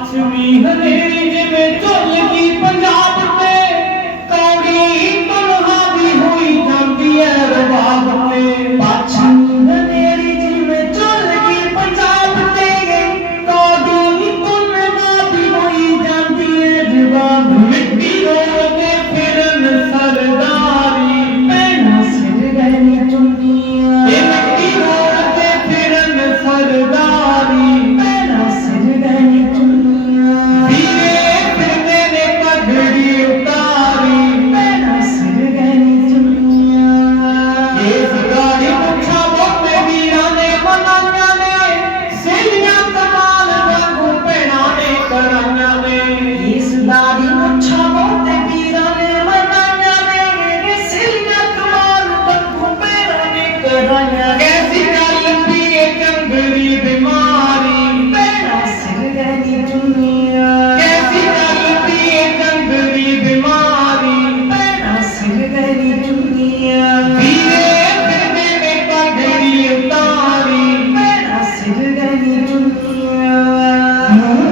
to me, honey. Não.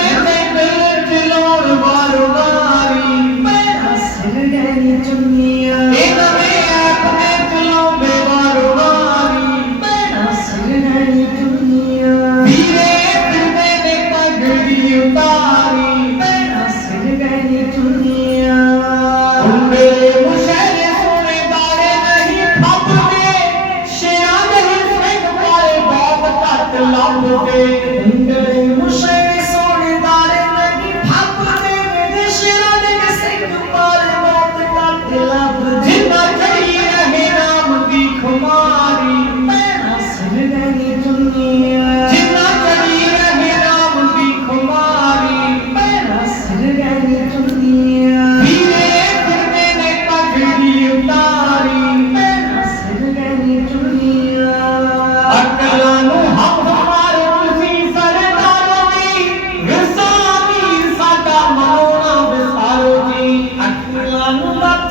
hecho. Amun Bapak.